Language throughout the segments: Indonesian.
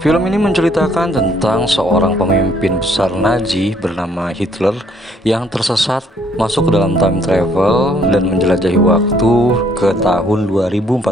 Film ini menceritakan tentang seorang pemimpin besar Nazi bernama Hitler yang tersesat masuk ke dalam time travel dan menjelajahi waktu ke tahun 2014.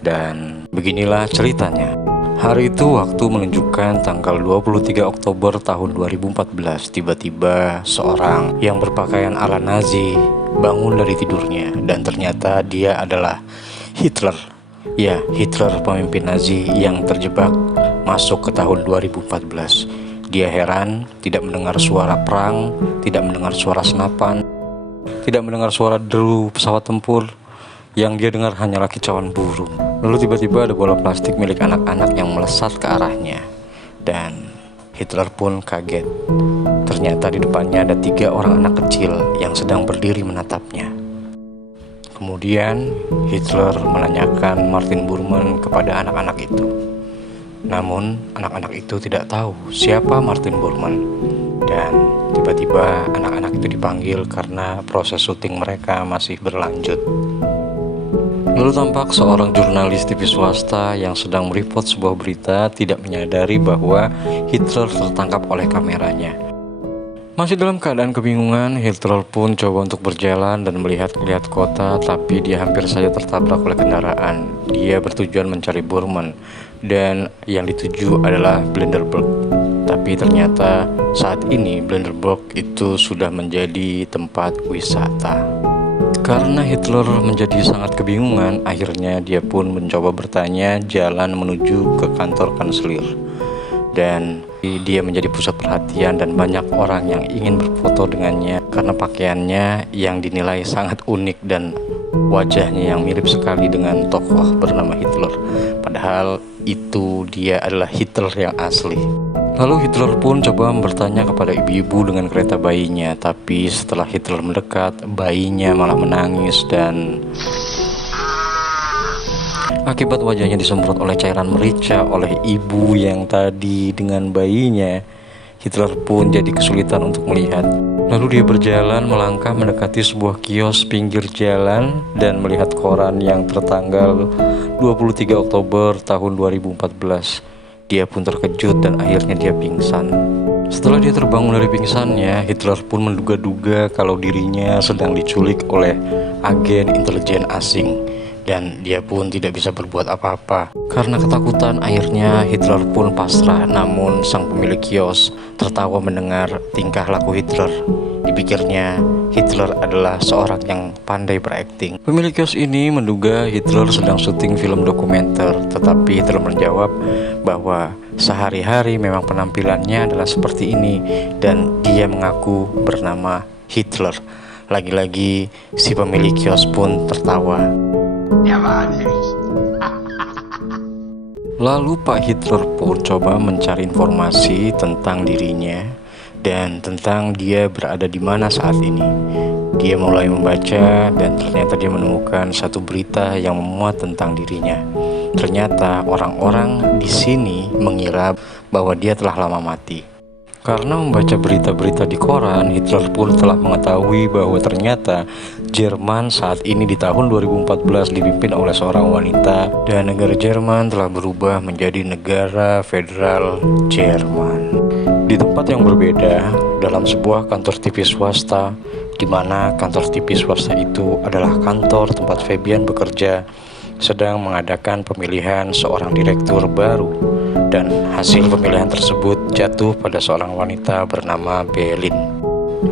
Dan beginilah ceritanya. Hari itu waktu menunjukkan tanggal 23 Oktober tahun 2014. Tiba-tiba seorang yang berpakaian ala Nazi bangun dari tidurnya dan ternyata dia adalah Hitler. Ya, Hitler pemimpin Nazi yang terjebak masuk ke tahun 2014. Dia heran, tidak mendengar suara perang, tidak mendengar suara senapan, tidak mendengar suara deru pesawat tempur. Yang dia dengar hanyalah kicauan burung. Lalu tiba-tiba ada bola plastik milik anak-anak yang melesat ke arahnya. Dan Hitler pun kaget. Ternyata di depannya ada 3 orang anak kecil yang sedang berdiri menatapnya. Kemudian Hitler menanyakan Martin Bormann kepada anak-anak itu. Namun anak-anak itu tidak tahu siapa Martin Bormann. Dan tiba-tiba anak-anak itu dipanggil karena proses syuting mereka masih berlanjut. Lalu tampak seorang jurnalis TV swasta yang sedang meliput sebuah berita tidak menyadari bahwa Hitler tertangkap oleh kameranya. Masih dalam keadaan kebingungan, Hitler pun coba untuk berjalan dan melihat-lihat kota, tapi dia hampir saja tertabrak oleh kendaraan. Dia bertujuan mencari Bormann, dan yang dituju adalah Blenderberg. Tapi ternyata saat ini Blenderberg itu sudah menjadi tempat wisata. Karena Hitler menjadi sangat kebingungan, akhirnya dia pun mencoba bertanya jalan menuju ke kantor kanselir. Dan dia menjadi pusat perhatian dan banyak orang yang ingin berfoto dengannya karena pakaiannya yang dinilai sangat unik dan wajahnya yang mirip sekali dengan tokoh bernama Hitler. Padahal itu dia adalah Hitler yang asli. Lalu Hitler pun coba bertanya kepada ibu-ibu dengan kereta bayinya, tapi setelah Hitler mendekat, bayinya malah menangis dan akibat wajahnya disemprot oleh cairan merica oleh ibu yang tadi dengan bayinya, Hitler pun jadi kesulitan untuk melihat. Lalu dia berjalan melangkah mendekati sebuah kios pinggir jalan dan melihat koran yang tertanggal 23 Oktober tahun 2014. Dia pun terkejut dan akhirnya dia pingsan. Setelah dia terbangun dari pingsannya, Hitler pun menduga-duga kalau dirinya sedang diculik oleh agen intelijen asing. Dan dia pun tidak bisa berbuat apa-apa. Karena ketakutan, akhirnya Hitler pun pasrah. Namun sang pemilik kios tertawa mendengar tingkah laku Hitler. Dipikirnya Hitler adalah seorang yang pandai berakting. Pemilik kios ini menduga Hitler sedang syuting film dokumenter, tetapi Hitler menjawab bahwa sehari-hari memang penampilannya adalah seperti ini dan dia mengaku bernama Hitler. Lagi-lagi si pemilik kios pun tertawa. Lalu Pak Hitler pun coba mencari informasi tentang dirinya dan tentang dia berada di mana saat ini. Dia mulai membaca dan ternyata dia menemukan satu berita yang memuat tentang dirinya. Ternyata orang-orang di sini mengira bahwa dia telah lama mati. Karena membaca berita-berita di koran, Hitler pun telah mengetahui bahwa ternyata Jerman saat ini di tahun 2014 dipimpin oleh seorang wanita dan negara Jerman telah berubah menjadi negara federal Jerman. Di tempat yang berbeda, dalam sebuah kantor TV swasta, di mana kantor TV swasta itu adalah kantor tempat Fabian bekerja, sedang mengadakan pemilihan seorang direktur baru. Dan hasil pemilihan tersebut jatuh pada seorang wanita bernama Belin.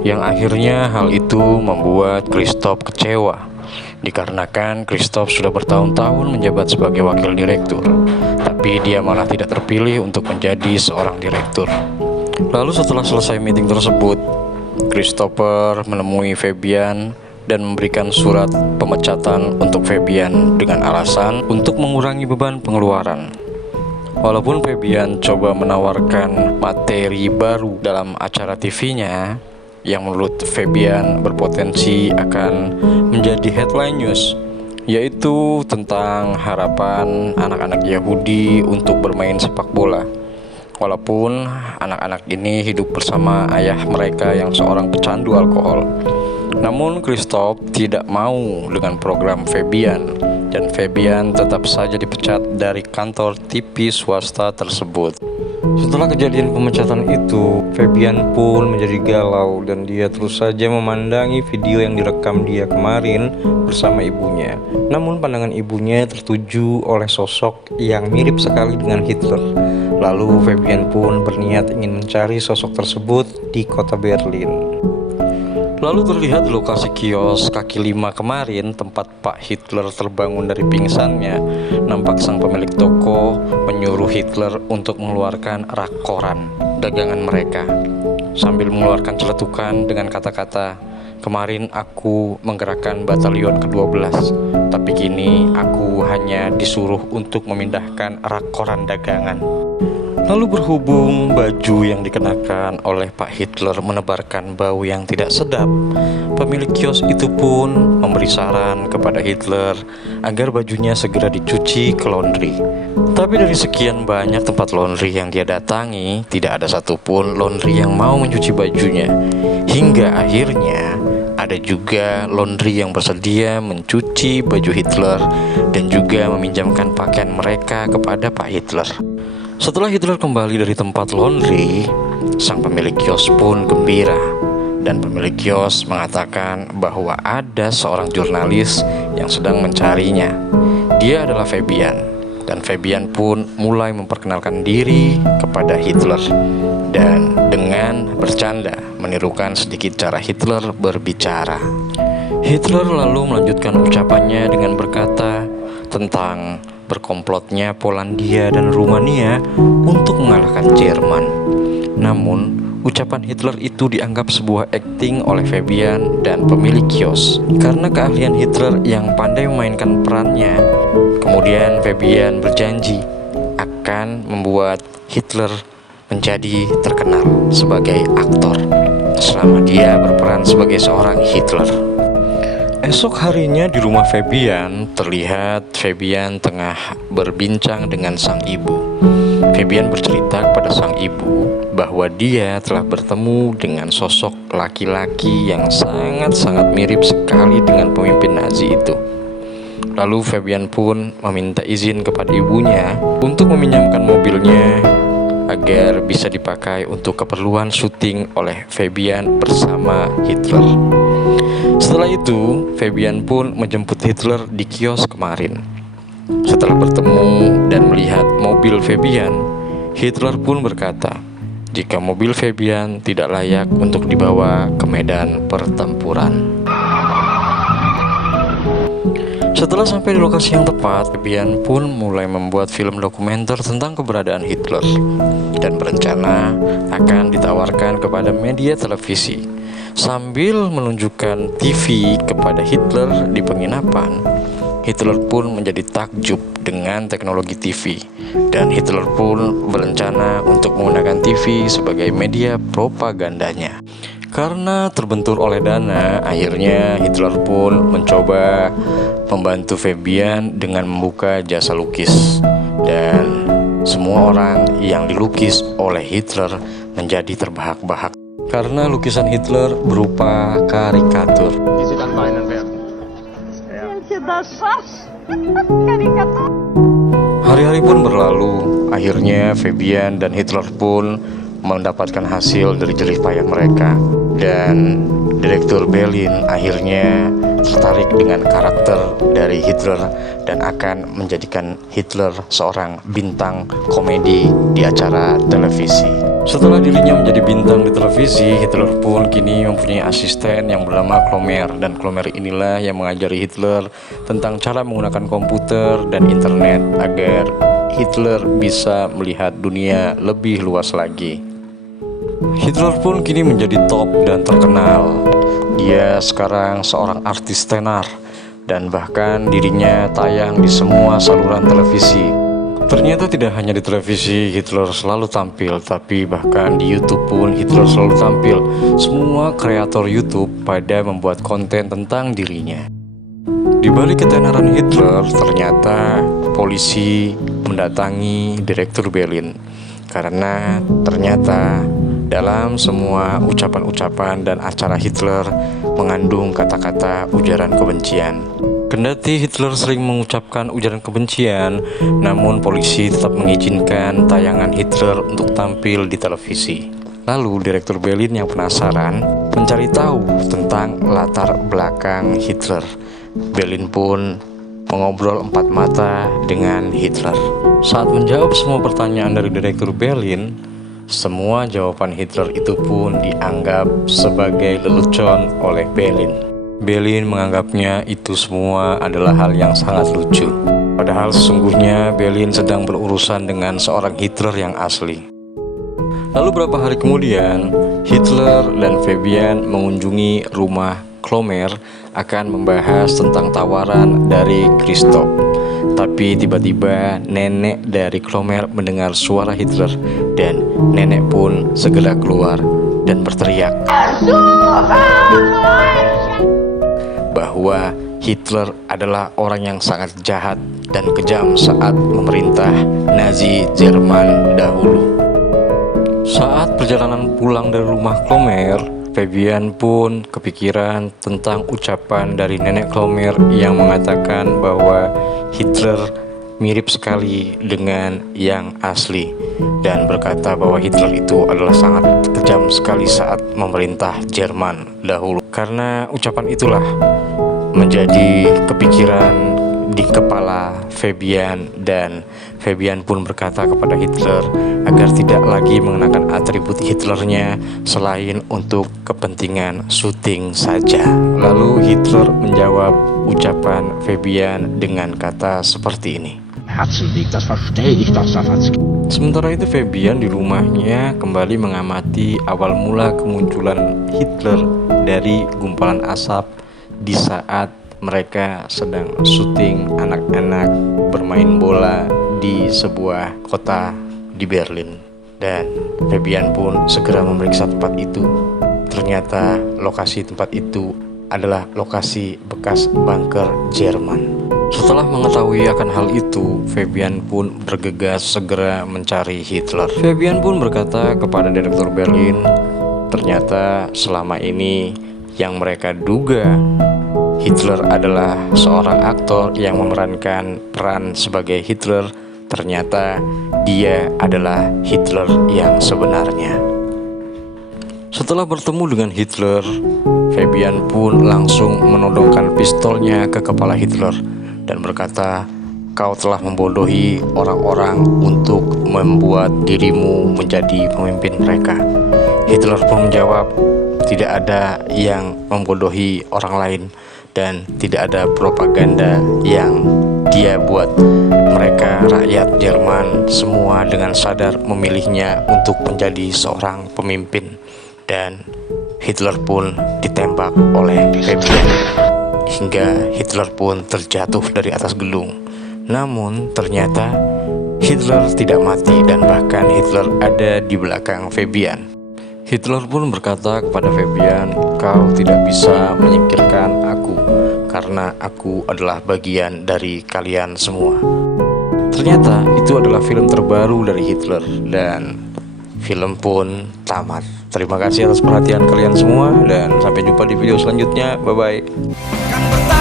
Yang akhirnya hal itu membuat Christoph kecewa, dikarenakan Christoph sudah bertahun-tahun menjabat sebagai wakil direktur, tapi dia malah tidak terpilih untuk menjadi seorang direktur. Lalu setelah selesai meeting tersebut, Christopher menemui Fabian dan memberikan surat pemecatan untuk Fabian dengan alasan untuk mengurangi beban pengeluaran. Walaupun Fabian coba menawarkan materi baru dalam acara TV-nya yang menurut Fabian berpotensi akan menjadi headline news, yaitu tentang harapan anak-anak Yahudi untuk bermain sepak bola. Walaupun anak-anak ini hidup bersama ayah mereka yang seorang pecandu alkohol. Namun Christoph tidak mau dengan program Fabian, dan Fabian tetap saja dipecat dari kantor TV swasta tersebut. Setelah kejadian pemecatan itu, Fabian pun menjadi galau dan dia terus saja memandangi video yang direkam dia kemarin bersama ibunya. Namun pandangan ibunya tertuju oleh sosok yang mirip sekali dengan Hitler. Lalu Fabian pun berniat ingin mencari sosok tersebut di kota Berlin. Lalu terlihat di lokasi kios kaki lima kemarin, tempat Pak Hitler terbangun dari pingsannya, nampak sang pemilik toko menyuruh Hitler untuk mengeluarkan rak koran dagangan mereka, sambil mengeluarkan celetukan dengan kata-kata, "Kemarin aku menggerakkan batalion ke-12, tapi kini aku hanya disuruh untuk memindahkan rak koran dagangan." Lalu berhubung baju yang dikenakan oleh Pak Hitler menebarkan bau yang tidak sedap, pemilik kios itu pun memberi saran kepada Hitler agar bajunya segera dicuci ke laundry. Tapi dari sekian banyak tempat laundry yang dia datangi, tidak ada satupun laundry yang mau mencuci bajunya. Hingga akhirnya ada juga laundry yang bersedia mencuci baju Hitler dan juga meminjamkan pakaian mereka kepada Pak Hitler. Setelah Hitler kembali dari tempat laundry, sang pemilik kios pun gembira, dan pemilik kios mengatakan bahwa ada seorang jurnalis yang sedang mencarinya. Dia adalah Fabian, dan Fabian pun mulai memperkenalkan diri kepada Hitler dan dengan bercanda menirukan sedikit cara Hitler berbicara. Hitler lalu melanjutkan ucapannya dengan berkata tentang berkomplotnya Polandia dan Rumania untuk mengalahkan Jerman. Namun, ucapan Hitler itu dianggap sebuah akting oleh Fabian dan pemilik kios. Karena keahlian Hitler yang pandai memainkan perannya, kemudian Fabian berjanji akan membuat Hitler menjadi terkenal sebagai aktor selama dia berperan sebagai seorang Hitler. Esok harinya di rumah Fabian, terlihat Fabian tengah berbincang dengan sang ibu. Fabian bercerita kepada sang ibu bahwa dia telah bertemu dengan sosok laki-laki yang sangat-sangat mirip sekali dengan pemimpin Nazi itu. Lalu Fabian pun meminta izin kepada ibunya untuk meminjamkan mobilnya agar bisa dipakai untuk keperluan syuting oleh Fabian bersama Hitler. Setelah itu, Fabian pun menjemput Hitler di kios kemarin. Setelah bertemu dan melihat mobil Fabian, Hitler pun berkata, jika mobil Fabian tidak layak untuk dibawa ke medan pertempuran. Setelah sampai di lokasi yang tepat, Fabian pun mulai membuat film dokumenter tentang keberadaan Hitler dan berencana akan ditawarkan kepada media televisi. Sambil menunjukkan TV kepada Hitler di penginapan, Hitler pun menjadi takjub dengan teknologi TV, dan Hitler pun berencana untuk menggunakan TV sebagai media propagandanya. Karena terbentur oleh dana, akhirnya Hitler pun mencoba membantu Fabian dengan membuka jasa lukis, dan semua orang yang dilukis oleh Hitler menjadi terbahak-bahak karena lukisan Hitler berupa karikatur. Hari-hari pun berlalu. Akhirnya Fabian dan Hitler pun mendapatkan hasil dari jerih payah mereka, dan Direktur Berlin akhirnya tertarik dengan karakter dari Hitler dan akan menjadikan Hitler seorang bintang komedi di acara televisi. Setelah dirinya menjadi bintang di televisi, Hitler pun kini mempunyai asisten yang bernama Klomer, dan Klomer inilah yang mengajari Hitler tentang cara menggunakan komputer dan internet agar Hitler bisa melihat dunia lebih luas lagi. Hitler pun kini menjadi top dan terkenal. Dia sekarang seorang artis tenar, dan bahkan dirinya tayang di semua saluran televisi. Ternyata tidak hanya di televisi Hitler selalu tampil, tapi bahkan di YouTube pun Hitler selalu tampil. Semua kreator YouTube pada membuat konten tentang dirinya. Di balik ketenaran Hitler, ternyata polisi mendatangi Direktur Berlin karena ternyata Dalam semua ucapan-ucapan dan acara Hitler mengandung kata-kata ujaran kebencian. Kendati Hitler sering mengucapkan ujaran kebencian, namun polisi tetap mengizinkan tayangan Hitler untuk tampil di televisi. Lalu Direktur Berlin yang penasaran mencari tahu tentang latar belakang Hitler. Berlin pun mengobrol empat mata dengan Hitler. Saat menjawab semua pertanyaan dari Direktur Berlin, semua jawaban Hitler itu pun dianggap sebagai lelucon oleh Berlin. Berlin menganggapnya itu semua adalah hal yang sangat lucu. Padahal sesungguhnya Berlin sedang berurusan dengan seorang Hitler yang asli. Lalu beberapa hari kemudian, Hitler dan Fabian mengunjungi rumah Klomer akan membahas tentang tawaran dari Christoph. Tapi tiba-tiba nenek dari Klomer mendengar suara Hitler dan nenek pun segera keluar dan berteriak bahwa Hitler adalah orang yang sangat jahat dan kejam saat memerintah Nazi Jerman dahulu. Saat perjalanan pulang dari rumah Klomer, Fabian pun kepikiran tentang ucapan dari nenek Klomer yang mengatakan bahwa Hitler mirip sekali dengan yang asli dan berkata bahwa Hitler itu adalah sangat kejam sekali saat memerintah Jerman dahulu. Karena ucapan itulah menjadi kepikiran di kepala Fabian, dan Fabian pun berkata kepada Hitler agar tidak lagi mengenakan atribut Hitlernya selain untuk kepentingan syuting saja. Lalu Hitler menjawab ucapan Fabian dengan kata seperti ini. Sementara itu Fabian di rumahnya kembali mengamati awal mula kemunculan Hitler dari gumpalan asap di saat mereka sedang syuting anak-anak bermain bola di sebuah kota di Berlin. Dan Fabian pun segera memeriksa tempat itu. Ternyata lokasi tempat itu adalah lokasi bekas bunker Jerman. Setelah mengetahui akan hal itu, Fabian pun bergegas segera mencari Hitler. Fabian pun berkata kepada Direktur Berlin, ternyata selama ini yang mereka duga Hitler adalah seorang aktor yang memerankan peran sebagai Hitler. Ternyata dia adalah Hitler yang sebenarnya. Setelah bertemu dengan Hitler, Fabian pun langsung menodongkan pistolnya ke kepala Hitler dan berkata, "Kau telah membodohi orang-orang untuk membuat dirimu menjadi pemimpin mereka." Hitler pun menjawab, "Tidak ada yang membodohi orang lain dan tidak ada propaganda yang dia buat. Mereka rakyat Jerman semua dengan sadar memilihnya untuk menjadi seorang pemimpin." Dan Hitler pun ditembak oleh Fabian hingga Hitler pun terjatuh dari atas gedung. Namun ternyata Hitler tidak mati dan bahkan Hitler ada di belakang Fabian. Hitler pun berkata kepada Fabian, "Kau tidak bisa menyingkirkan aku karena aku adalah bagian dari kalian semua." Ternyata itu adalah film terbaru dari Hitler dan film pun tamat. Terima kasih atas perhatian kalian semua dan sampai jumpa di video selanjutnya. Bye bye.